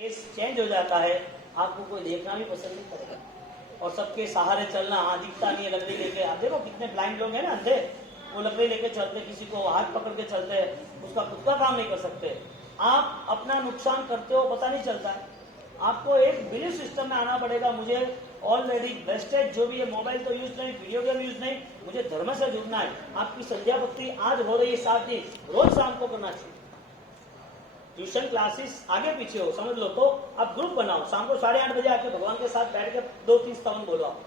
Change हो जाता है, आपको कोई देखना भी पसंद नहीं करेगा। और सबके सहारे चलना, हाँ दिखता नहीं है लकड़ी लेके, आप देखो कितने ब्लाइंड लोग हैं ना, अंधे, वो लकड़ी लेके चलते, किसी को हाथ पकड़ के चलते हैं, उसका खुद का काम नहीं कर सकते। आप अपना नुकसान करते हो पता नहीं चलता है। आपको एक बिलीफ सिस्टम में आना पड़ेगा, मुझे ऑलरेडी वेस्टेज जो भी है, मोबाइल तो यूज नहीं, वीडियो गेम यूज नहीं, मुझे धर्म से जुड़ना है। आपकी संध्या भक्ति आज हो रही है 7 दिन, रोज शाम को करना चाहिए। ट्यूशन क्लासेस आगे पीछे हो समझ लो तो आप ग्रुप बनाओ, शाम को 8:30 बजे आके भगवान के साथ बैठ के 2-3 स्तवन बोलो। आप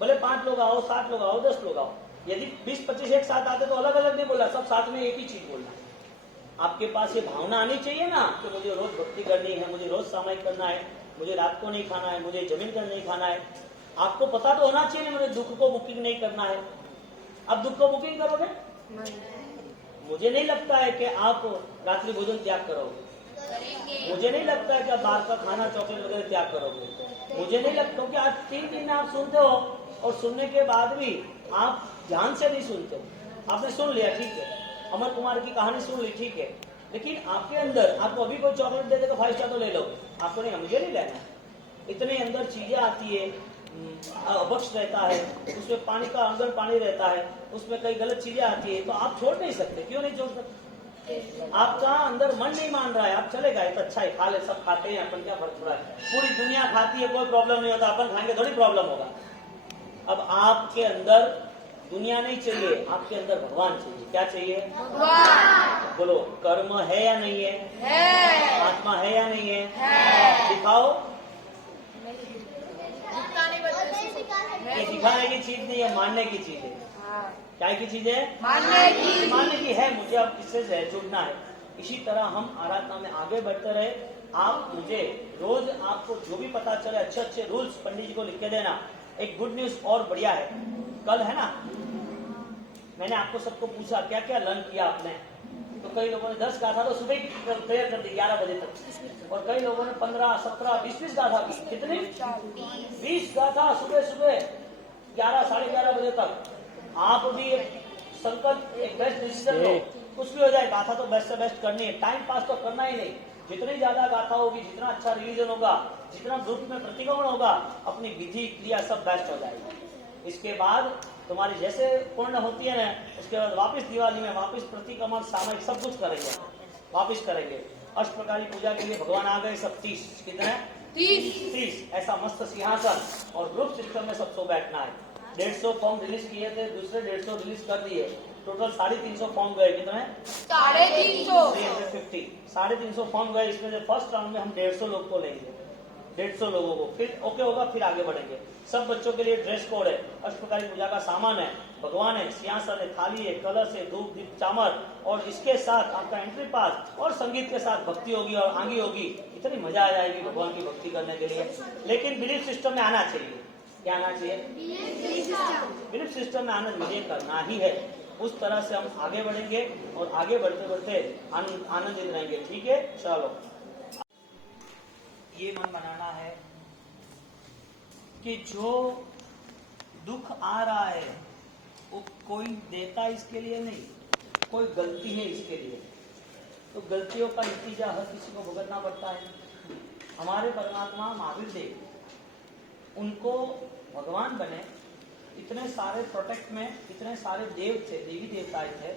भले 5 लोग आओ, 7 लोग आओ, 10 लोग आओ, यदि 20-25 एक साथ आते तो अलग अलग नहीं बोला, सब साथ में एक ही चीज बोलना। आपके पास ये भावना आनी चाहिए ना कि मुझे रोज भक्ति करनी है, मुझे रोज सामायिक करना है, मुझे रात को नहीं खाना है, मुझे जमीन कर नहीं खाना है। आपको पता तो होना चाहिए ना, मुझे दुख को बुकिंग नहीं करना है। अब दुख को बुकिंग करोगे? मुझे नहीं लगता है कि आप रात्रि भोजन त्याग करोगे, मुझे नहीं लगता है कि आप बाहर का खाना चॉकलेट वगैरह त्याग करोगे, मुझे नहीं लगता कि आज 3 दिन में आप सुनते हो और सुनने के बाद भी आप ध्यान से नहीं सुनते हो। आपने सुन लिया, ठीक है, अमर कुमार की कहानी सुन ली, ठीक है, लेकिन आपके अंदर आपको अभी कोई चॉकलेट दे देगा 5 स्टार तो ले लो, आपको नहीं, मुझे नहीं लेना। इतने अंदर चीजें आती है, अभक्ष रहता है, उसमें पानी का अंदर पानी रहता है, उसमें कई गलत चीजें आती है, तो आप छोड़ नहीं सकते। क्यों नहीं छोड़ सकते? आपका अंदर मन नहीं मान रहा है, आप चले गए तो अच्छा है, खा ले, सब खाते हैं, अपन क्या फर्क पड़ा है, पूरी दुनिया खाती है, कोई प्रॉब्लम नहीं होता, अपन खाएंगे थोड़ी प्रॉब्लम होगा। अब आपके अंदर दुनिया नहीं चाहिए, आपके अंदर भगवान चाहिए। क्या चाहिए? भगवान। बोलो, कर्म है या नहीं है? आत्मा है या नहीं है? दिखाओ। ये दिखाने की चीज नहीं है, मानने की चीज है। क्या की चीज है? मानने की है। मुझे अब इससे जुड़ना है। इसी तरह हम आराधना में आगे बढ़ते रहे। आप मुझे रोज आपको जो भी पता चले, अच्छे अच्छे रूल्स पंडित जी को लिख के देना। एक गुड न्यूज और बढ़िया है, कल है ना, मैंने आपको सबको पूछा क्या क्या लर्न किया आपने, तो कई लोगों ने 10 गाथा तो सुबह ही प्रेयर कर दी 11 बजे तक, और कई लोगों ने 15, 17, 20 गाथा की। कितनी? 20 गाथा सुबह सुबह 11, 11:30 बजे तक। आप भी एक संकल्प, एक बेस्ट डिसीजन लो, कुछ भी हो जाए, गाथा तो बेस्ट से बेस्ट करनी है, टाइम पास तो करना ही नहीं। जितनी ज्यादा गाथा होगी, जितना अच्छा रिलीजन होगा, जितना ग्रुप में प्रतिक्रमण होगा, अपनी विधि क्रिया सब बेस्ट हो जाएगी। इसके बाद तुम्हारी जैसे पूर्ण होती है ना, उसके बाद वापस दिवाली में वापस प्रतिक्रमण सामयिक सब कुछ करेंगे, वापस करेंगे। अष्ट प्रकारी पूजा के लिए भगवान आ गए सब 30, कितने? 30 ऐसा मस्त सिंहासन, और ग्रुप सिस्टम में सबको बैठना है। 150 फॉर्म रिलीज किए थे, दूसरे 150 रिलीज कर दिए, टोटल 350 फॉर्म गए। कितने? 350 350 फॉर्म गए। इसमें से फर्स्ट राउंड में हम 150 लोग को लेंगे, 150 लोगों को, फिर ओके होगा, फिर आगे बढ़ेंगे। सब बच्चों के लिए ड्रेस कोड है, अष्टप्रकारी पूजा का सामान है, भगवान है, सिंहासन है, थाली है, कलश है, धूप दीप चामर, और इसके साथ आपका एंट्री पास, और संगीत के साथ भक्ति होगी और आगे होगी। इतनी मजा आ जाएगी भगवान की भक्ति करने के लिए। लेकिन बिलीफ सिस्टम में आना चाहिए। क्या आना चाहिए? बिलीफ सिस्टम में आना मुझे करना ही है। उस तरह से हम आगे बढ़ेंगे और आगे बढ़ते बढ़ते आनंदित रहेंगे। ठीक है, चलो ये मन बनाना है कि जो दुख आ रहा है वो कोई देता इसके लिए नहीं, कोई गलती है इसके लिए, तो गलतियों का नतीजा हर किसी को भुगतना पड़ता है। हमारे परमात्मा महावीर देव, उनको भगवान बने, इतने सारे प्रोटेक्ट में इतने सारे देव थे, देवी देवताएं थे,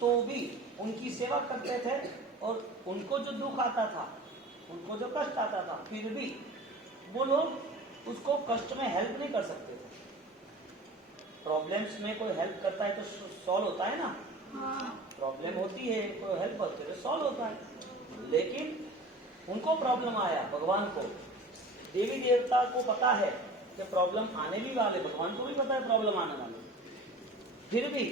तो भी उनकी सेवा करते थे, और उनको जो दुख आता था, उनको जो कष्ट आता था, फिर भी वो लोग उसको कष्ट में हेल्प नहीं कर सकते थे। प्रॉब्लम्स में कोई हेल्प करता है तो सॉल्व होता है ना, प्रॉब्लम होती है, कोई हेल्प करते तो सॉल्व होता है। लेकिन उनको प्रॉब्लम आया, भगवान को, देवी देवता को पता है कि प्रॉब्लम आने भी वाले, भगवान को भी पता है प्रॉब्लम आने वाले, फिर भी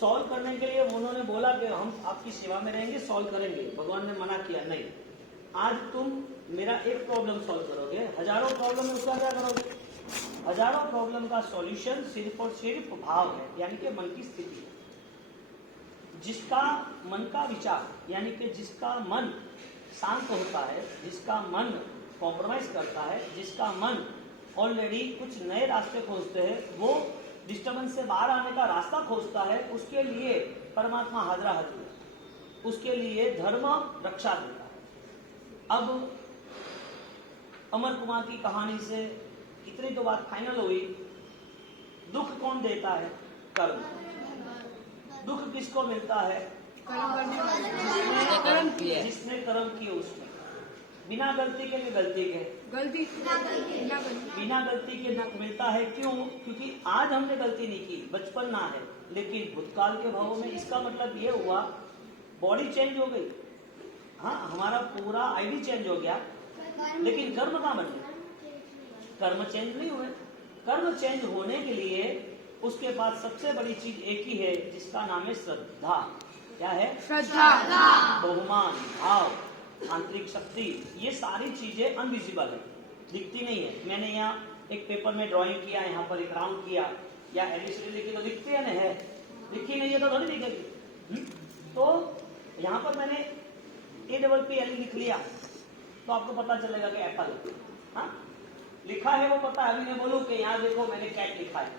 सॉल्व करने के लिए उन्होंने बोला कि हम आपकी सेवा में रहेंगे, सॉल्व करेंगे। भगवान ने मना किया, नहीं, आज तुम मेरा एक प्रॉब्लम सॉल्व करोगे, हजारों प्रॉब्लम है, उसका क्या करोगे? हजारों प्रॉब्लम का सॉल्यूशन सिर्फ और सिर्फ भाव है, यानी कि मन की स्थिति है। जिसका मन का विचार, यानी कि जिसका मन शांत होता है, जिसका मन कॉम्प्रोमाइज करता है, जिसका मन ऑलरेडी कुछ नए रास्ते खोजते हैं, वो डिस्टर्बेंस से बाहर आने का रास्ता खोजता है, उसके लिए परमात्मा हाजरा हाजिर है, उसके लिए धर्म रक्षा देता है। अब अमर कुमार की कहानी से इतनी तो बात फाइनल हुई। दुख कौन देता है? कर्म। दुख किसको मिलता है? जिसने कर्म किए उसमें। बिना गलती के गलती के बिना गलती के दुख मिलता है। क्यों? क्योंकि आज हमने गलती नहीं की, बचपन ना है, लेकिन भूतकाल के भावों में इसका मतलब ये हुआ बॉडी चेंज हो गई, हाँ, हमारा पूरा आईडी चेंज हो गया, लेकिन कर्म कहाँ बन गया? कर्म चेंज नहीं हुए। कर्म चेंज होने के लिए उसके बाद सबसे बड़ी चीज एक ही है, जिसका नाम है श्रद्धा। क्या है? श्रद्धा। बहुमान, भाव, आंतरिक शक्ति, ये सारी चीजें अनविजिबल है, दिखती नहीं है। मैंने यहाँ एक पेपर में ड्राइंग किया, यहाँ पर एक राउंड किया या एबीसीडी लिखी तो दिखती है ना, है, दिखी नहीं है तो थोड़ी दिखेगी। तो यहाँ पर मैंने APPL लिख लिया तो आपको पता चलेगा कि एप्पल, हाँ, लिखा है वो पता है। अभी मैं बोलूँ कि यहाँ देखो मैंने कैट लिखा है,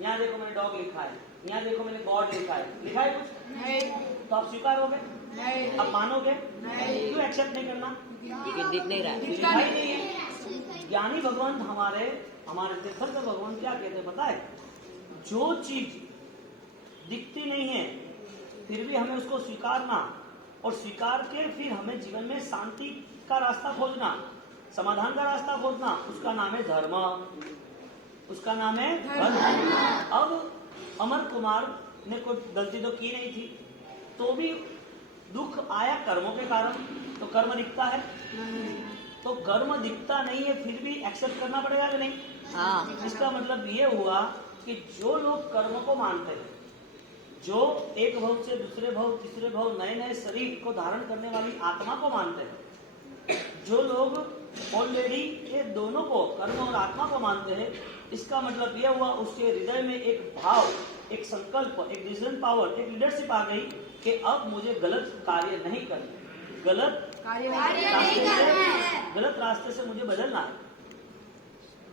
यहाँ देखो मैंने डॉग लिखा है, यहाँ देखो मैंने गॉड लिखा है, लिखा है कुछ नहीं, तो आप स्वीकारोगे? नहीं। आप मानोगे? नहीं। क्यों एक्सेप्ट नहीं करना? दिख नहीं रहा, लिखा ही नहीं है। ज्ञानी भगवान हमारे तीर्थंकर भगवान क्या कहते हैं पता है? जो चीज दिखती नहीं है फिर भी हमें उसको स्वीकारना, और स्वीकार के फिर हमें जीवन में शांति का रास्ता खोजना, समाधान का रास्ता खोजना, उसका नाम है धर्म, उसका नाम है धर्म। अब अमर कुमार ने कोई गलती तो की नहीं थी, तो भी दुख आया कर्मों के कारण, तो कर्म दिखता है, तो कर्म दिखता नहीं है फिर भी एक्सेप्ट करना पड़ेगा कि नहीं? हाँ। इसका मतलब ये हुआ कि जो लोग कर्म को मानते हैं, जो एक भव से दूसरे भव, तीसरे भव, नए नए शरीर को धारण करने वाली आत्मा को मानते हैं, जो लोग ऑलरेडी ये दोनों को, कर्म और आत्मा को मानते हैं, इसका मतलब यह हुआ उसके हृदय में एक भाव, एक संकल्प, एक डिसीजन पावर, एक लीडरशिप आ गई कि अब मुझे गलत कार्य नहीं करना, गलत रास्ते से मुझे बदलना है।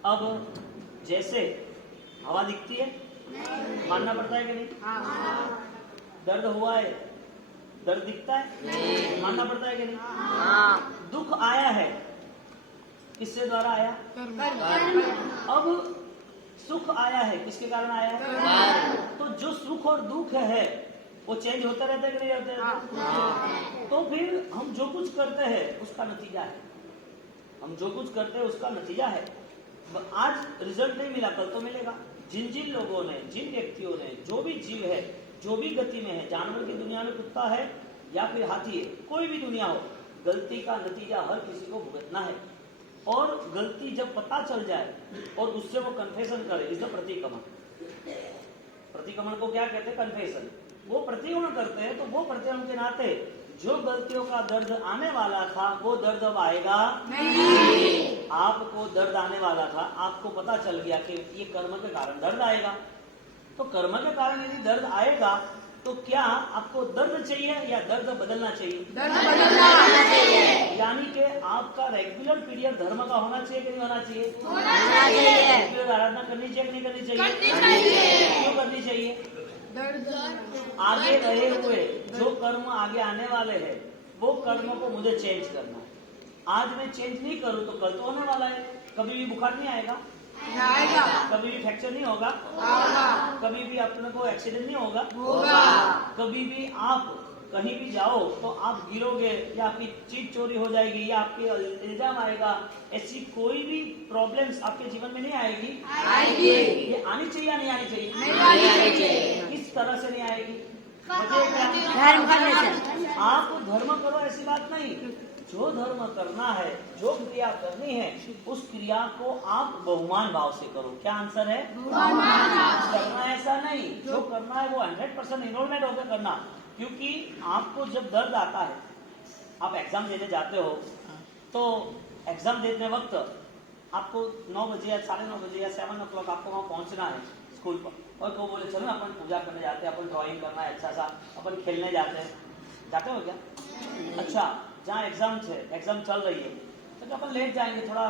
अब जैसे हवा दिखती है, मानना पड़ता है कि नहीं? दर्द हुआ है, दर्द दिखता है, मानना पड़ता है कि नहीं? दुख आया है, किसके द्वारा आया? अब सुख आया है, किसके कारण आया है? तो जो सुख और दुख है वो चेंज होता रहता है कि नहीं रहता? तो फिर हम जो कुछ करते हैं उसका नतीजा है, हम जो कुछ करते हैं उसका नतीजा है। आज रिजल्ट नहीं मिला, कल तो मिलेगा। जिन जिन लोगों ने, जिन व्यक्तियों ने, जो भी जीव है, जो भी गति में है, जानवर की दुनिया में कुत्ता है या फिर हाथी है, कोई भी दुनिया हो, गलती का नतीजा हर किसी को भुगतना है। और गलती जब पता चल जाए और उससे वो कन्फेशन करे, इस प्रतिक्रमण। प्रतिक्रमण को क्या कहते हैं? कन्फेशन। वो प्रतिक्रमण करते हैं, तो वो प्रतिक्रमण के नाते जो गलतियों का दर्द आने वाला था वो दर्द अब आएगा नहीं। आपको दर्द आने वाला था, आपको पता चल गया कि ये कर्म के कारण दर्द आएगा, तो कर्म के कारण यदि दर्द आएगा तो क्या आपको दर्द चाहिए या दर्द बदलना चाहिए? दर्द बदलना चाहिए। यानी कि आपका रेगुलर पीरियड धर्म का होना चाहिए कि नहीं होना चाहिए? होना चाहिए। रेगुलर आराधना करनी चाहिए कि नहीं करनी चाहिए? क्यों करनी चाहिए? आगे रहे हुए जो कर्म आगे आने वाले हैं वो कर्म को मुझे चेंज करना है। आज मैं चेंज नहीं करूं तो कल तो होने वाला है। कभी भी बुखार नहीं आएगा, कभी भी फ्रैक्चर नहीं होगा, कभी भी अपने को एक्सीडेंट नहीं होगा, कभी भी आप कहीं भी जाओ तो आप गिरोगे या आपकी चीज चोरी हो जाएगी या आपके इल्जाम आएगा, ऐसी कोई भी प्रॉब्लम्स आपके जीवन में नहीं आएगी। ये आनी चाहिए या नहीं आनी चाहिए? नहीं आनी चाहिए। किस तरह से नहीं आएगी? आप धर्म करो ऐसी बात नहीं, जो धर्म करना है, जो क्रिया करनी है, उस क्रिया को आप बहुमान भाव से करो। क्या आंसर है? करना ऐसा नहीं, जो करना है वो 100% इन्वॉल्वमेंट होकर करना। क्योंकि आपको जब दर्द आता है, आप एग्जाम देने जाते हो, तो एग्जाम देने वक्त आपको 9 बजे या 9:30 बजे या 7 o'clock आपको वहाँ पहुँचना है स्कूल पर, और तो बोले चलो अपन पूजा करने जाते हैं, अपन ड्राइंग करना है, अच्छा सा अपन खेलने जाते हैं। जाते हो क्या? अच्छा, जहाँ एग्जाम चल रही है तो अपन लेट जाएंगे, थोड़ा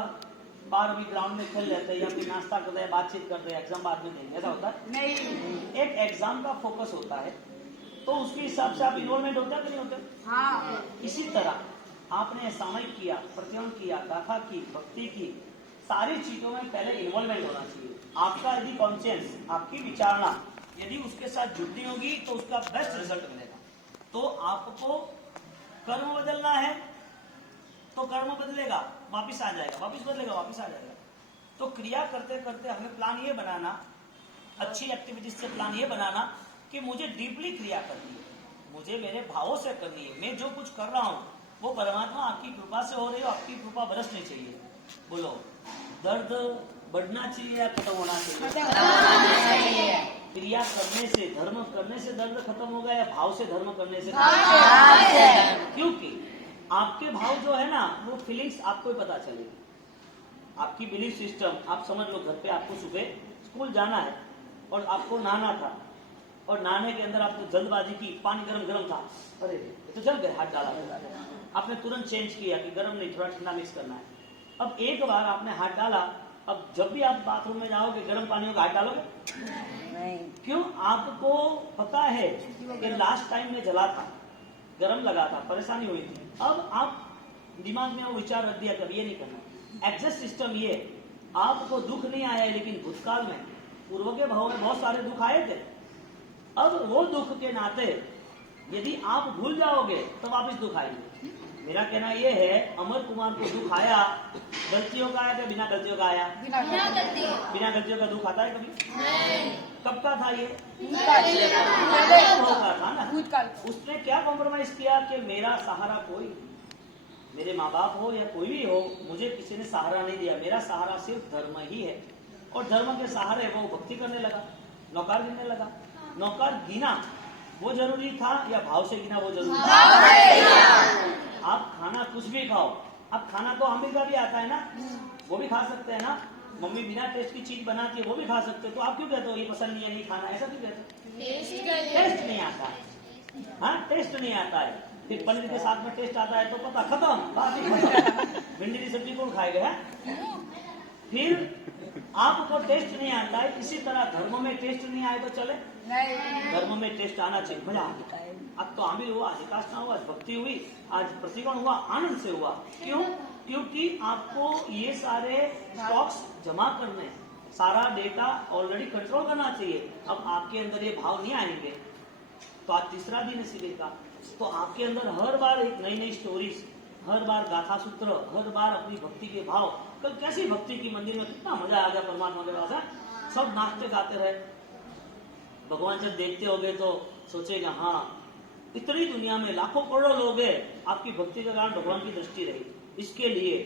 बाहर भी ग्राउंड में खेल लेते हैं या फिर नाश्ता करते हैं, बातचीत करते हैं, एग्जाम बाद में देंगे, ऐसा होता है नहीं। एक एग्जाम का फोकस होता है, तो उसके हिसाब से आप इन्वॉल्वमेंट होते हैं कि नहीं होते? हाँ। इसी तरह आपने सामयिक किया, प्रत्ययन किया, गाथा की, भक्ति की, सारी चीजों में पहले इन्वॉल्वमेंट होना चाहिए। आपका यदि कॉन्शियस, आपकी विचारणा यदि उसके साथ जुड़नी होगी तो उसका बेस्ट रिजल्ट मिलेगा। तो आपको कर्म बदलना है तो कर्म बदलेगा, वापिस आ जाएगा, वापिस बदलेगा, वापिस आ जाएगा। तो क्रिया करते करते हमें प्लान ये बनाना, अच्छी एक्टिविटीज से प्लान ये बनाना कि मुझे डीपली क्रिया करनी है, मुझे मेरे भावों से करनी है। मैं जो कुछ कर रहा हूँ वो परमात्मा आपकी कृपा से हो रही है, आपकी कृपा बरसनी चाहिए। बोलो, दर्द बढ़ना चाहिए या खत्म होना चाहिए? क्रिया करने से, धर्म करने से दर्द खत्म होगा या भाव से धर्म करने से? क्योंकि आपके भाव जो है ना, वो फीलिंग्स आपको ही पता चलेगी। आपकी बिलीफ सिस्टम, आप समझ लो, घर पे आपको सुबह स्कूल जाना है और आपको नहाना था, और नहाने के अंदर आपको जल्दबाजी की, पानी गरम गरम था, अरे ये तो जल गए, हाथ डाला, आपने तुरंत चेंज किया कि गरम नहीं, थोड़ा ठंडा मिक्स करना है। अब एक बार आपने हाथ डाला, अब जब भी आप बाथरूम में जाओगे गर्म पानी का हाथ डालोगे नहीं? क्यों? आपको पता है कि लास्ट टाइम में जला था, गरम लगा था, परेशानी हुई थी। अब आप दिमाग में वो विचार रख दिया, कभी ये नहीं करना। एग्जस्ट सिस्टम ये, आपको दुख नहीं आया है, लेकिन भूतकाल में, पूर्व के भाव में बहुत सारे दुख आए थे। अब वो दुख के नाते यदि आप भूल जाओगे तो वापिस दुख आएंगे। मेरा कहना ये है, अमर कुमार को दुख आया, गलतियों का आया क्या बिना गलतियों का आया? बिना गलतियों का दुख आता है कभी? नहीं। कब का था ये? होगा था ना। उसने क्या कॉम्प्रोमाइज किया कि मेरा सहारा कोई, मेरे माँ बाप हो या कोई भी हो, मुझे किसी ने सहारा नहीं दिया, मेरा सहारा सिर्फ धर्म ही है। और धर्म के सहारे वो भक्ति करने लगा, नौकार गिनने लगा। नौकार गिना वो जरूरी था या भाव से गिना वो जरूरी था? आप खाना कुछ भी खाओ, अब खाना तो अम्मी का भी आता है ना, वो भी खा सकते हैं ना। मम्मी बिना टेस्ट की चीज बनाती है, वो भी खा सकते हो। तो आप क्यों कहते हो ये पसंद नहीं है, नहीं खाना, ऐसा क्यों कहते हो? टेस्ट नहीं आता है। हाँ, टेस्ट नहीं आता है। फिर पनीर के साथ में टेस्ट आता है तो पता, खत्म, बात ही खत्म। भिंडी की सब्जी कौन खाएगा? फिर आपको टेस्ट नहीं आता है, इसी तरह धर्म में टेस्ट नहीं आए तो चले? धर्म में टेस्ट आना चाहिए, मजा आ गया। आज तो आमिर हुआ, आज उपासना हुआ, आज भक्ति हुई, आज प्रतिगण हुआ, आनंद से हुआ। क्यों? क्योंकि आपको ये सारे स्टॉक्स जमा करने, सारा डेटा ऑलरेडी कंट्रोल करना चाहिए। अब आपके अंदर ये भाव नहीं आएंगे तो आज तीसरा दिन है शिविर का, तो आपके अंदर हर बार एक नई नई स्टोरीज, हर बार गाथा सूत्र, हर बार अपनी भक्ति के भाव। कल कैसी भक्ति की, मंदिर में कितना मजा आ गया परमात्मा के पास है, सब नाचते गाते रहे। भगवान जब देखते होगे तो सोचेगा, हाँ इतनी दुनिया में लाखों करोड़ों लोग हैं, आपकी भक्ति के कारण भगवान की दृष्टि रही। इसके लिए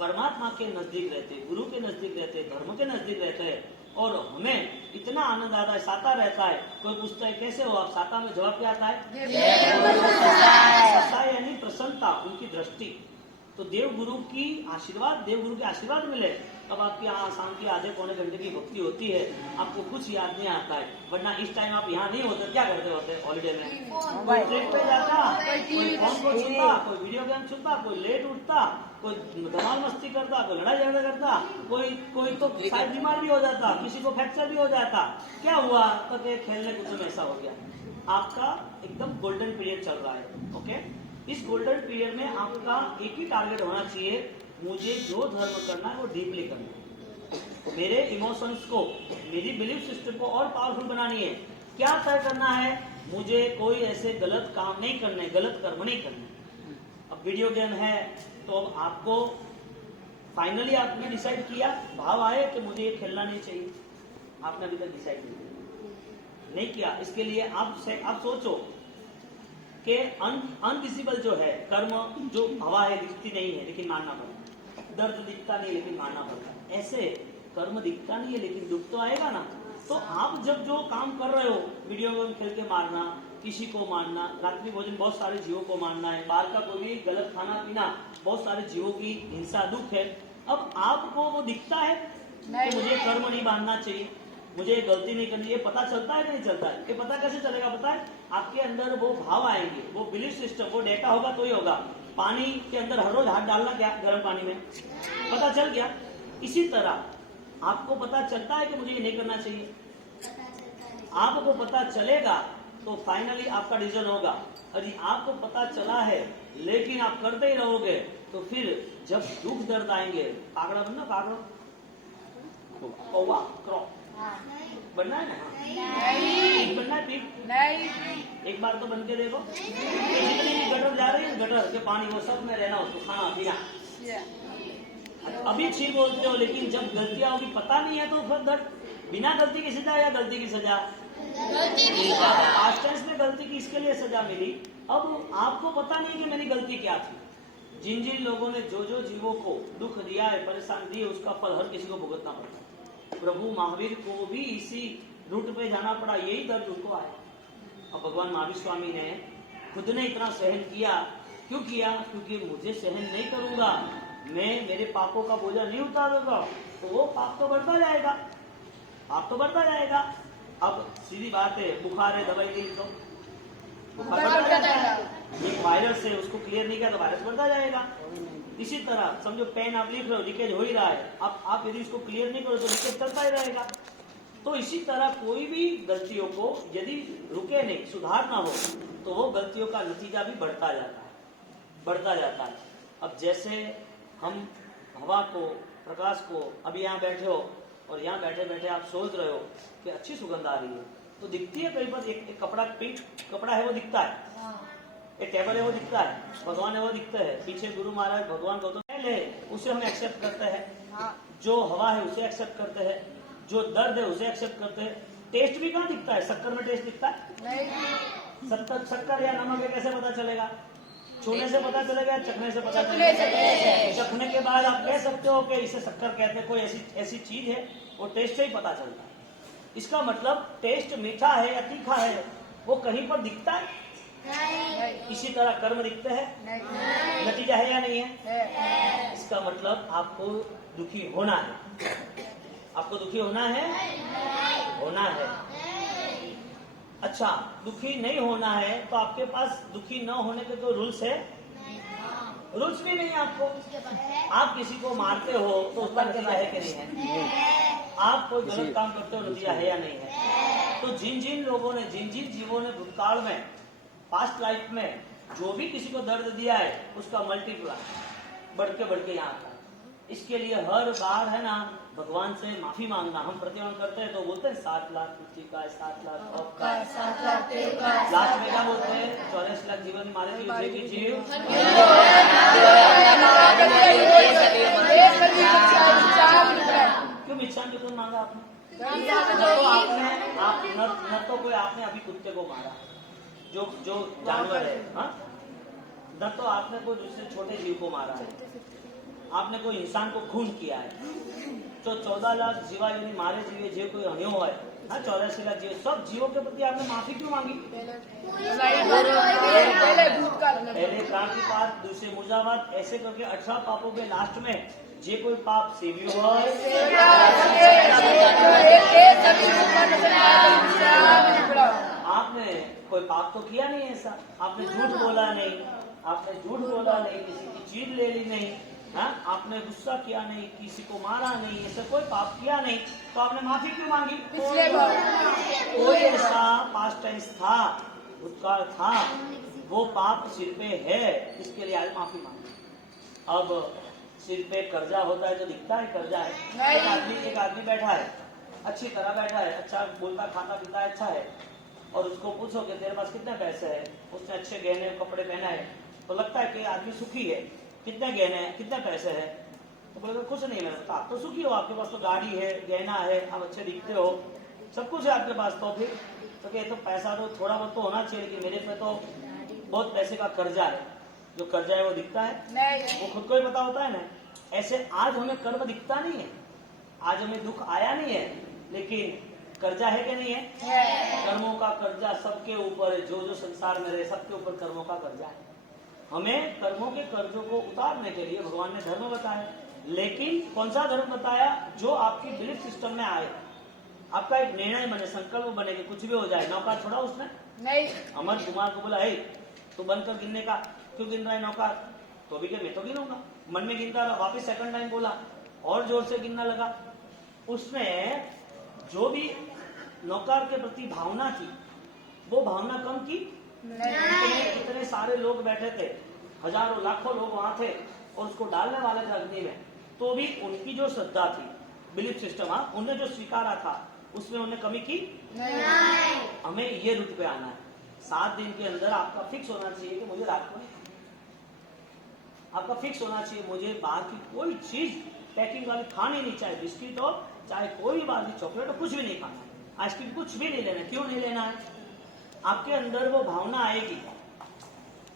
परमात्मा के नजदीक रहते, गुरु के नजदीक रहते, धर्म के नजदीक रहते हैं, और हमें इतना आनंद आता है, साता रहता है। कोई पूछता है कैसे हो आप, साता में जवाब क्या आता है? साता यानी प्रसन्नता, उनकी दृष्टि। तो देव गुरु की आशीर्वाद, देव गुरु के आशीर्वाद मिले, अब आपकी यहाँ शाम की आधे पौने घंटे की भक्ति होती है, आपको कुछ याद नहीं आता है। वरना इस टाइम आप यहाँ नहीं होते, क्या करते होते हॉलीडे में? कोई ट्रेन पे जाता, कोई फोन को छूता, कोई वीडियो गेम छूता, कोई लेट उठता, कोई धमाल मस्ती करता, कोई लड़ाई झगड़ा करता, कोई तो शायद बीमार भी हो जाता, किसी को फ्रैक्चर भी हो जाता। क्या हुआ? तो खेलने कुछ में ऐसा हो गया। आपका एकदम गोल्डन पीरियड चल रहा है। ओके, इस गोल्डन पीरियड में आपका एक ही टारगेट होना चाहिए, मुझे जो धर्म करना है वो डीपली करना है। मेरे इमोशंस को, मेरी बिलीफ सिस्टम को और पावरफुल बनानी है। क्या तय करना है? मुझे कोई ऐसे गलत काम नहीं करने, गलत कर्म नहीं करने। अब वीडियो गेम है तो आपको फाइनली आपने डिसाइड किया, भाव आए कि मुझे ये खेलना नहीं चाहिए, आपने अभी तक डिसाइड नहीं किया। इसके लिए आप सोचो कि अनविजिबल जो है कर्म, जो हवा है दिखती नहीं है लेकिन मानना पड़ता, दर्द दिखता नहीं लेकिन मानना पड़ता, ऐसे कर्म दिखता नहीं है लेकिन दुख तो आएगा ना। तो आप जब जो काम कर रहे हो, वीडियो गेम खेल के मारना, किसी को मारना, रात्रि भोजन बहुत सारे जीवों को मारना है, बाहर का कोई भी गलत खाना पीना, बहुत सारे जीवों की हिंसा, दुख है। अब आपको वो दिखता है कि मुझे कर्म नहीं बांधना चाहिए, मुझे गलती नहीं करनी, ये पता चलता है कि नहीं चलता है? ये पता कैसे चलेगा? पता है, आपके अंदर वो भाव आएंगे, वो बिलीफ सिस्टम, वो डेटा होगा तो ही होगा। पानी के अंदर हर रोज हाथ डालना क्या, गर्म पानी में, पता चल गया। इसी तरह आपको पता चलता है कि मुझे ये नहीं करना चाहिए, आपको पता चलेगा तो फाइनली आपका डिसीजन होगा। यदि आपको पता चला है लेकिन आप करते ही रहोगे तो फिर जब दुख दर्द आएंगे, कागड़ा बनना, कागड़ा कौवा क्रॉ बनना है ना, पीक बनना है, पीक नहीं, एक बार तो बन के देखो। जितनी भी गटर जा रही है, गटर के पानी वो सब में रहना, उसको खाना पीना। अभी छी बोलते हो, लेकिन जब गलतियां होगी पता नहीं है तो फिर दर्द। बिना गलती की सजा या गलती की सजा? पास्ट टेंस में गलती की इसके लिए सजा मिली। अब आपको पता नहीं कि मेरी गलती क्या थी। जिन जिन लोगों ने जो जो जीवों को दुख दिया है, परेशान दिए, उसका फल हर किसी को भुगतना पड़ता है। प्रभु महावीर को भी इसी रूट पे जाना पड़ा, यही दर्द उनको आया। अब भगवान महावीर स्वामी ने खुद ने इतना सहन किया। क्यों किया? क्योंकि मुझे सहन नहीं करूंगा, मैं मेरे पापों का बोझा नहीं उतारूंगा तो वो पाप तो बढ़ता जाएगा, पाप तो बढ़ता जाएगा। अब सीधी बात है, बुखार है, दवाई नहीं तो बुखार बढ़ता जाएगा। एक वायरस है, उसको क्लियर नहीं किया तो वायरस बढ़ता जाएगा। इसी तरह समझो पेन आप लिख रहे हो, लीकेज हो ही रहा है, अब आप यदि इसको क्लियर नहीं करो तो लीकेज चलता ही रहेगा। तो इसी तरह कोई भी गलतियों को यदि रुके नहीं, सुधार ना हो, तो वो गलतियों का नतीजा भी बढ़ता जाता है, बढ़ता जाता है। अब जैसे हम हवा को, प्रकाश को, अभी यहाँ बैठे हो और यहाँ बैठे बैठे आप सोच रहे हो कि अच्छी सुगंध आ रही है, तो दिखती है कहीं पर एक कपड़ा, पिंक कपड़ा है वो दिखता है, एक टेबल है वो दिखता है, भगवान है वो दिखता है, पीछे गुरु महाराज भगवान गौतम पहले उसे हम एक्सेप्ट करते हैं, जो हवा है उसे एक्सेप्ट करते हैं, जो दर्द है उसे एक्सेप्ट करते हैं। टेस्ट भी कहाँ दिखता है? शक्कर में टेस्ट दिखता है? शक्कर या नमक है, कैसे पता चलेगा? छूने से पता चलेगा, चखने से पता चलेगा। चखने के बाद आप कह सकते हो कि इसे शक्कर कहते हैं, कोई ऐसी चीज है, वो टेस्ट से ही पता चलता है। इसका मतलब टेस्ट मीठा है या तीखा है वो कहीं पर दिखता है? इसी तरह कर्म दिखते हैं, नतीजा है या नहीं है? इसका मतलब आपको दुखी होना है, आपको दुखी होना है, होना है। अच्छा, दुखी नहीं होना है तो आपके पास दुखी न होने के तो रूल्स है? रूल्स भी नहीं आपको। आप किसी को मारते हो तो उसका नतीजा है कि नहीं है? आप कोई गलत काम करते हो, नतीजा है या नहीं है? तो जिन जिन लोगों ने, जिन जिन जीवों ने भूतकाल में, पास्ट लाइफ में जो भी किसी को दर्द दिया है, उसका मल्टीप्लाई बढ़ के यहाँ आता है। इसके लिए हर बार है ना भगवान से माफी मांगना। हम प्रतिमान करते हैं तो बोलते हैं 7 लाख पृथ्वी का, 7 लाख आपका, 7 लाख का, लास्ट में क्या बोलते हैं? 44 लाख जीवन मारे जीव। क्यों मिच्छाम क्यों मांगा आपने? न तो कोई आपने अभी कुत्ते को मारा जो जानवर है, हाँ? न तो आपने कोई दूसरे छोटे जीव को मारा है, आपने कोई इंसान को खून किया है। तो 14 लाख जीवा यदि मारे जीवे जीव कोई हण्यो है, 84 लाख जीव, सब जीवों के प्रति आपने माफी क्यों मांगी? पहले क्रांतिपात, दूसरे मुर्जाबाद, ऐसे करके 18 पापों के लास्ट में जे कोई पाप सेव्यो है, आपने कोई पाप तो किया नहीं ऐसा, आपने झूठ बोला नहीं, आपने झूठ बोला नहीं, किसी की चीज ले ली नहीं, हाँ? आपने गुस्सा किया नहीं, किसी को मारा नहीं, ऐसा कोई पाप किया नहीं, तो आपने माफी क्यों मांगी? कोई ऐसा पास्ट टेंस था, भूतकाल था, वो पाप सिर पे है, इसके लिए आज माफी मांगी। अब सिर पे कर्जा होता है जो दिखता है कर्जा है। एक आदमी बैठा है, अच्छी तरह बैठा है, अच्छा बोलता, खाता पीता अच्छा है, और उसको पूछो कि तेरे पास कितने पैसे है, उसने अच्छे गहने कपड़े पहना है, तो लगता है कि आदमी सुखी है। कितने गहने हैं, कितने पैसे है, तो बोले कुछ नहीं। मैंने कहा आप तो सुखी हो, आपके पास तो गाड़ी है, गहना है, आप अच्छे दिखते हो, सब कुछ है आपके पास, तो फिर तो क्या तो पैसा तो थोड़ा बहुत तो होना चाहिए, लेकिन मेरे पे तो बहुत पैसे का कर्जा है। जो कर्जा है वो दिखता है, वो खुद को ही पता होता है ना। ऐसे आज हमें कर्म दिखता नहीं है, आज हमें दुख आया नहीं है, लेकिन कर्जा है कि नहीं है? कर्मों का कर्जा सबके ऊपर है, जो जो संसार में रहे सबके ऊपर कर्मों का कर्जा है। हमें कर्मों के कर्जों को उतारने के लिए भगवान ने धर्म बताया, लेकिन कौन सा धर्म बताया? जो आपकी बिलीफ सिस्टम में आए, आपका एक निर्णय बने, संकल्प बने कि कुछ भी हो जाए। नौका छोड़ा उसने नहीं। अमर कुमार को बोला, है तू बंद कर गिनने का, क्यों गिन रहा है नौका? तो भी क्या, मैं तो गिनूंगा। मन में गिनता रहा, वापिस सेकंड टाइम बोला, और जोर से गिनना लगा। उसने जो भी नौकर के प्रति भावना थी, वो भावना कम की। इतने सारे लोग बैठे थे, हजारों लाखों लोग वहां थे और उसको डालने वाले थे अग्नि में, तो भी उनकी जो श्रद्धा थी, बिलीफ सिस्टम, उनने जो स्वीकारा था उसमें उन्हें कमी की नहीं। हमें ये रुट पे आना है। 7 दिन के अंदर आपका फिक्स होना चाहिए कि मुझे रात को नहीं खाना। आपका फिक्स होना चाहिए मुझे बाहर की कोई चीज पैकिंग वाली खानी नहीं, चाहे बिस्किट हो, चाहे कोई बात चॉकलेट हो, कुछ भी नहीं खाना, आइसक्रीम कुछ भी नहीं लेना। क्यों नहीं लेना है? आपके अंदर वो भावना आएगी,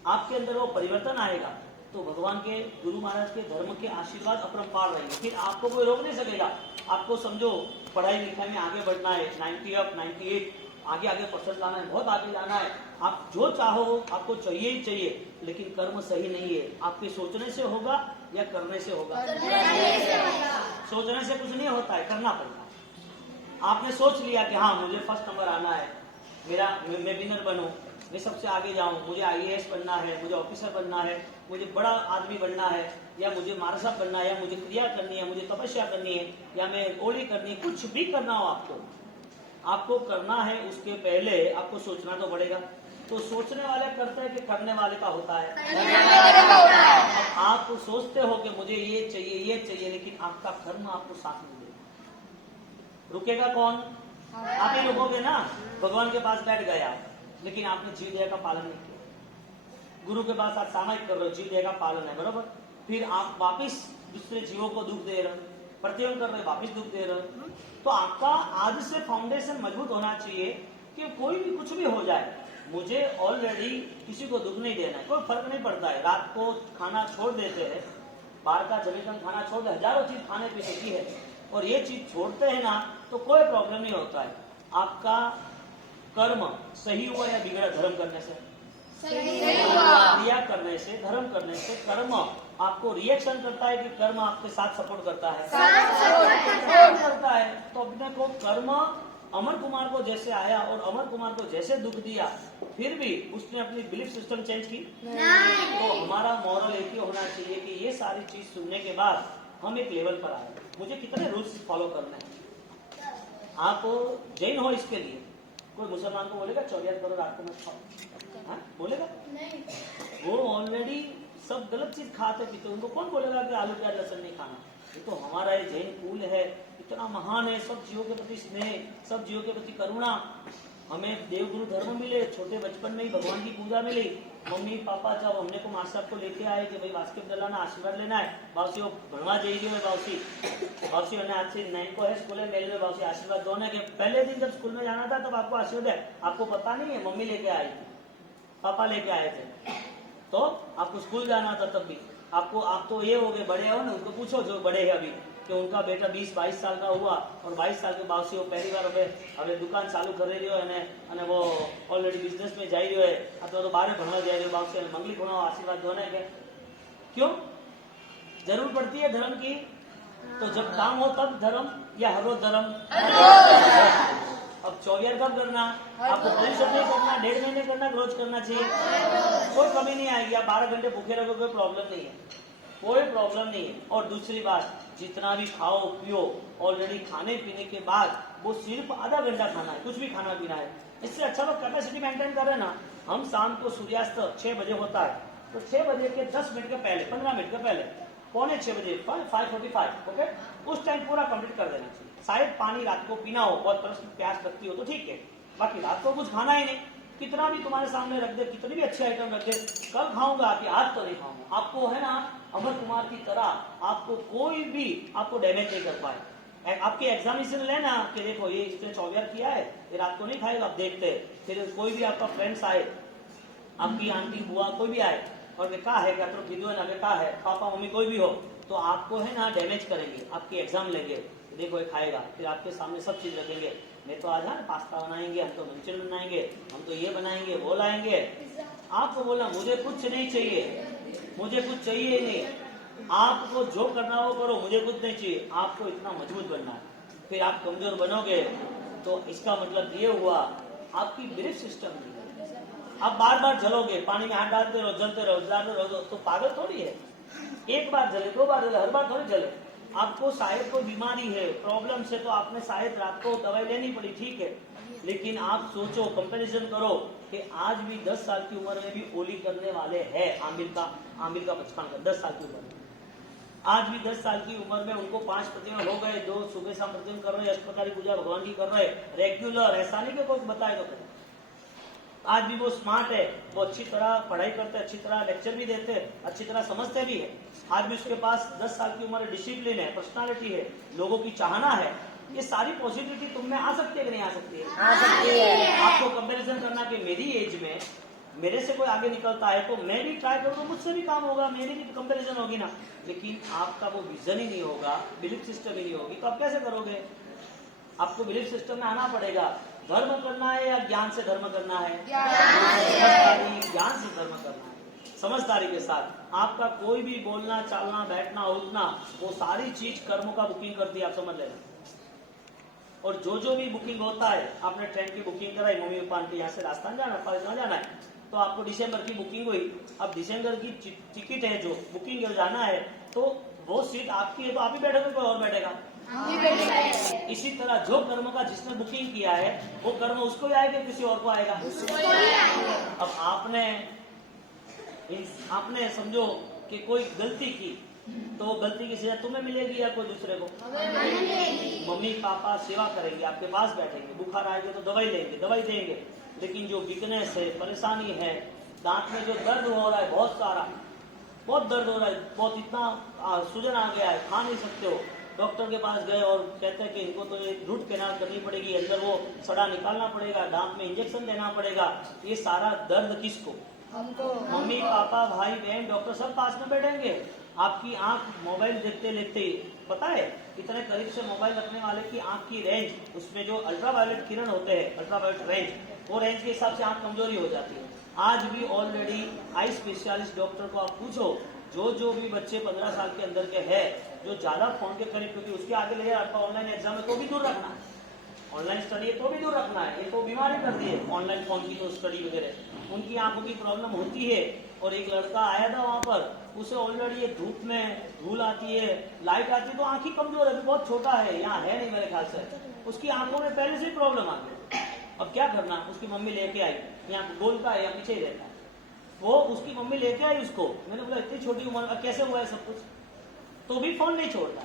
आपके अंदर वो परिवर्तन आएगा, तो भगवान के, गुरु महाराज के धर्म के आशीर्वाद अपरंपार रहेंगे। फिर आपको कोई रोक नहीं सकेगा। आपको समझो पढ़ाई लिखाई में आगे बढ़ना है, 90 अप 98 आगे आगे परसेंट लाना है, बहुत आगे जाना है, आप जो चाहो आपको चाहिए ही चाहिए, लेकिन कर्म सही नहीं है। आपके सोचने से होगा या करने से होगा? सोचने से कुछ नहीं होता है, करना पड़ता है। आपने सोच लिया कि हाँ मुझे फर्स्ट नंबर आना है, मैं विनर बनूं, मैं सबसे आगे जाऊं, मुझे IAS बनना है, मुझे ऑफिसर बनना है, मुझे बड़ा आदमी बनना है, या मुझे मानसक बनना है, या मुझे क्रिया करनी है, मुझे तपस्या करनी है, या मैं ओली करनी है, कुछ भी करना हो आपको करना है, उसके पहले आपको सोचना तो पड़ेगा। तो सोचने वाले करते हैं कि करने वाले का होता है? अब आप सोचते हो कि मुझे ये चाहिए, लेकिन आपका कर्म आपको साथ नहीं देगा। रुकेगा कौन? आप ही रुकोगे ना। भगवान के पास बैठ गया, लेकिन आपने जीव दया का पालन नहीं किया। गुरु के पास आप सामायिक कर रहे हो, जीव दया का पालन है, बरोबर। फिर आप वापिस दूसरे जीवों को दुख दे रहे हो, प्रतिबंध कर रहे हो, वापिस दुख दे रहे हो। तो आपका आज से फाउंडेशन मजबूत होना चाहिए कि कोई भी कुछ भी हो जाए, मुझे ऑलरेडी किसी को दुख नहीं देना है, कोई फर्क नहीं पड़ता है। रात को खाना छोड़ देते हैं, बाहर का जमीन खाना छोड़ दे, हजारों चीज खाने पीने की है, और ये चीज छोड़ते हैं ना, तो कोई प्रॉब्लम नहीं होता है। आपका कर्म सही हुआ या बिगड़ा? धर्म करने से क्रिया करने से, धर्म करने से कर्म आपको रिएक्शन करता है कि कर्म आपके साथ सपोर्ट करता है? सपोर्ट करता है। तो अपने को कर्म अमर कुमार को जैसे आया और अमर कुमार को जैसे दुख दिया, फिर भी उसने अपनी बिलीफ सिस्टम चेंज की नहीं। तो हमारा मॉरल एक ही होना चाहिए कि ये सारी चीज सुनने के बाद हम एक लेवल पर आए, मुझे कितने रूल्स फॉलो करने हैं। आप जैन हो, इसके लिए कोई मुसलमान को बोलेगा चौरियार करो रात को मत खाओ, बोलेगा नहीं। वो ऑलरेडी सब गलत चीज खाते पीते, उनको कौन बोलेगा कि आलू प्याज लहसुन नहीं खाना? ये तो हमारा ये जैन कुल है, इतना महान है, सब जीवों के प्रति स्नेह, सब जीवों के प्रति करुणा। हमें देवगुरु धर्म मिले, छोटे बचपन में ही भगवान की पूजा मिली। मम्मी पापा जब हमने को मास्टर को लेके आए कि भाई वास्किप दलाना आशीर्वाद लेना है, बावसी वो भणवा जाइए बावसी हमने आज से 9 को है स्कूल में मेरे बावसी आशीर्वाद दोने के पहले दिन जब स्कूल में जाना था तब आपको आशीर्वाद है, आपको पता नहीं है, मम्मी लेके आई थी, पापा लेके आए थे, तो आपको स्कूल जाना था। तब भी आपको, आप तो ये हो गए बड़े हो ना, उनको पूछो जो बड़े है अभी कि उनका बेटा 20-22 साल का हुआ और 22 साल के बाद से वो पहली बार હવે દુકાન ચાલુ કરી રહ્યો અને वो ऑलरेडी बिजनेस में जाई રહ્યો है, अथवा तो बाहर भणवा जाई રહ્યો, बाप से मंगली खुणा आशीर्वाद दोने के। क्यों जरूर पड़ती है धर्म की? तो जब काम हो तब धर्म या हर रोज धर्म? अब चौरियार कब करना? आपको परिश्रम नहीं करना, 1.5 महीने करना, रोज करना चाहिए, कोई कमी नहीं आएगी। आप 12 घंटे भूखे रहोगे, कोई प्रॉब्लम नहीं है, कोई प्रॉब्लम नहीं है। और दूसरी बात, जितना भी खाओ पियो, ऑलरेडी खाने पीने के बाद वो सिर्फ आधा घंटा खाना है, कुछ भी खाना पीना है। इससे अच्छा लोग कैपेसिटी मेंटेन कर रहे ना। हम शाम को सूर्यास्त 6 बजे होता है, तो 6 बजे के 10 मिनट के पहले, 15 मिनट के पहले, 5:45 बजे 5:45 ओके, उस टाइम पूरा कंप्लीट कर देना चाहिए। शायद पानी रात को पीना हो, बहुत प्यास लगती हो तो ठीक है, बाकी रात को कुछ खाना ही नहीं। कितना भी तुम्हारे सामने रख दे, कितनी भी अच्छी आइटम रख दे, कल खाऊंगा कि आज तो नहीं खाऊंगा। आपको है ना अमर कुमार की तरह आपको कोई भी आपको डैमेज नहीं कर पाए। आपके एग्जामिनेशन लेना कि देखो ये इसने चौरियार किया है, ये रात को नहीं खाएगा, आप देखते हैं। फिर कोई भी आपका फ्रेंड्स आए, आपकी आंटी बुआ कोई भी आए और वे कहा है क्या तो वीडियो ना कहा है, पापा मम्मी कोई भी हो, तो आपको है ना डैमेज करेंगे, आपकी एग्जाम लेंगे, देखो ये खाएगा, फिर आपके सामने सब चीज रखेंगे। मैं तो आज पास्ता बनाएंगे, हम तो मंचूरियन बनाएंगे, हम तो ये बनाएंगे, वो लाएंगे। आपको बोला मुझे कुछ नहीं चाहिए, मुझे कुछ चाहिए ही नहीं, आपको जो करना हो करो, मुझे कुछ नहीं चाहिए। आपको इतना मजबूत बनना है। फिर आप कमजोर बनोगे तो इसका मतलब ये हुआ आपकी बिलीफ सिस्टम नहीं है। आप बार बार जलोगे, पानी में हाथ डालते रहो, जलते रहो, तो पागल थोड़ी है। एक बार जले, 2 बार जले, हर बार थोड़ी जले। आपको शायद कोई बीमारी है, प्रॉब्लम से, तो आपने शायद रात को दवाई लेनी पड़ी, ठीक है, लेकिन आप सोचो, कंपैरिजन करो कि आज भी 10 साल की उम्र में भी ओली करने वाले हैं। आमिर का बचपन का 10 साल की उम्र में, आज भी 10 साल की उम्र में उनको 5 प्रतिदिन हो गए, जो सुबह शाम प्रतिदिन कर रहे, अष्टप्रकारी पूजा भगवान की कर रहे रेगुलर, ऐसा नहीं कि कोई बताए तो करें। आज भी वो स्मार्ट है, वो अच्छी तरह पढ़ाई करते, अच्छी तरह लेक्चर भी देते, अच्छी तरह समझते भी है। आज भी उसके पास 10 साल की उम्र, डिसिप्लिन है, पर्सनालिटी है, लोगों की चाहना है। ये सारी पॉजिटिविटी तुम में आ सकती है कि नहीं आ सकती है? आ सकती है। आपको कंपैरिजन करना कि मेरी एज में मेरे से कोई आगे निकलता है तो मैं भी ट्राई करूँ, मुझसे भी काम होगा, मेरी भी कंपैरिजन होगी ना। लेकिन आपका वो विजन ही नहीं होगा, बिलीफ सिस्टम ही नहीं होगी, तो आप कैसे करोगे? आपको बिलीफ सिस्टम में आना पड़ेगा। धर्म करना है या ज्ञान से धर्म करना है? ज्ञान से धर्म करना है, समझदारी के साथ। आपका कोई भी बोलना, चालना, बैठना, उठना, वो सारी चीज कर्मों का बुकिंग करती है, आप समझ लेना। और जो भी बुकिंग होता है, आपने ट्रेन की बुकिंग कराई, मम्मी पापा के यहाँ से राजस्थान जाना है, पाकिस्तान जाना है, तो आपको दिसंबर की बुकिंग हुई। अब दिसंबर की टिकट है, जो बुकिंग जाना है, तो वो सीट आपकी है, तो आप ही बैठोगे, कोई और बैठेगा? इसी तरह जो कर्म का जिसने बुकिंग किया है, वो कर्म उसको ही आएगा, किसी और को आएगा? अब आपने समझो कि कोई गलती की, तो गलती की सजा तुम्हें मिलेगी या कोई दूसरे को? मम्मी पापा सेवा करेंगे, आपके पास बैठेंगे, बुखार आएगा तो दवाई लेंगे, दवाई देंगे। लेकिन जो वीकनेस है, परेशानी है, दांत में जो दर्द हो रहा है, बहुत सारा, बहुत दर्द हो रहा है, बहुत इतना सूजन आ गया है, खा नहीं सकते हो, डॉक्टर के पास गए और कहते हैं कि इनको तो ये रूट कैनाल करनी पड़ेगी, अंदर वो सड़ा निकालना पड़ेगा, दांत में इंजेक्शन देना पड़ेगा। ये सारा दर्द किसको? मम्मी पापा भाई बहन डॉक्टर सब पास में बैठेंगे। आपकी आंख मोबाइल देखते लेते, पता है इतने करीब से मोबाइल रखने वाले की आंख की रेंज, उसमें जो अल्ट्रावायलेट किरण होते हैं, अल्ट्रावायलेट रेंज, वो रेंज के हिसाब से आंख कमजोरी हो जाती है। आज भी ऑलरेडी आई स्पेशलिस्ट डॉक्टर को आप पूछो, जो भी बच्चे 15 साल के अंदर के हैं, जो ज्यादा फोन के करीब, क्योंकि उसके आगे ले आपका ऑनलाइन एग्जाम है तो भी दूर रखना है, ऑनलाइन स्टडी है तो भी दूर रखना है। ये तो बीमारी कर दी है ऑनलाइन फोन की, तो स्टडी वगैरह, उनकी आंखों की प्रॉब्लम होती है। और एक लड़का आया था वहां पर, उसे ऑलरेडी ये धूप में धूल आती है, लाइट आती है, तो आंखी कमजोर है, बहुत छोटा है, यहाँ है नहीं मेरे ख्याल से, उसकी आंखों में पहले से ही प्रॉब्लम आ गई। अब क्या करना? उसकी मम्मी लेके आई, यहाँ बोलता है या पीछे ही रहता है, वो उसकी मम्मी लेके आई उसको। मैंने बोला इतनी छोटी उम्र में कैसे हुआ है सब कुछ? तो भी फोन नहीं छोड़ता।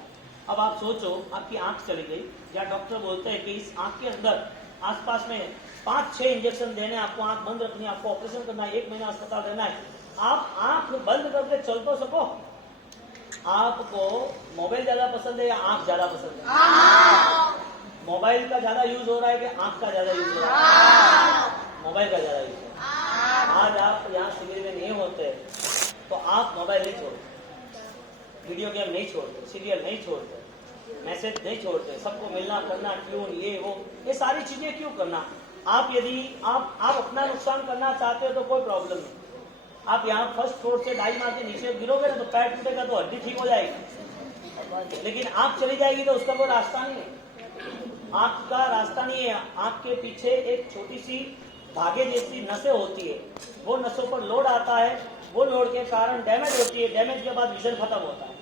अब आप सोचो, आपकी आंख चली गई, या डॉक्टर बोलते हैं कि इस आंख के अंदर आसपास में 5-6 इंजेक्शन देने, आपको आंख बंद रखनी है, आपको ऑपरेशन करना है, 1 महीना अस्पताल रहना है। आप आंख बंद करके चल तो सको? आपको मोबाइल ज्यादा पसंद है या आंख ज्यादा पसंद है? मोबाइल का ज्यादा यूज हो रहा है कि आंख का ज्यादा यूज हो रहा है? मोबाइल का ज्यादा यूज हो रहा है। आज आप यहाँ शिविर में नहीं होते तो आप मोबाइल नहीं छोड़ते, वीडियो गेम नहीं छोड़ते, सीरियल नहीं छोड़ते, मैसेज नहीं छोड़ते, सबको मिलना करना, ट्यून, ये वो, ये सारी चीजें क्यों करना? आप यदि आप अपना नुकसान करना चाहते हो तो कोई प्रॉब्लम नहीं। आप यहाँ फर्स्ट फ्लोर से ढाई मार के नीचे गिरोगे ना, तो पैर टूटेगा तो हड्डी ठीक हो जाएगी, लेकिन आंख चली जाएगी तो उसका कोई रास्ता नहीं है। आंख का रास्ता नहीं है। आंख के पीछे एक छोटी सी धागे जैसी नसें होती है, वो नसों पर लोड आता है, वो लोड के कारण डैमेज होती है, डैमेज के बाद विजन खत्म होता है।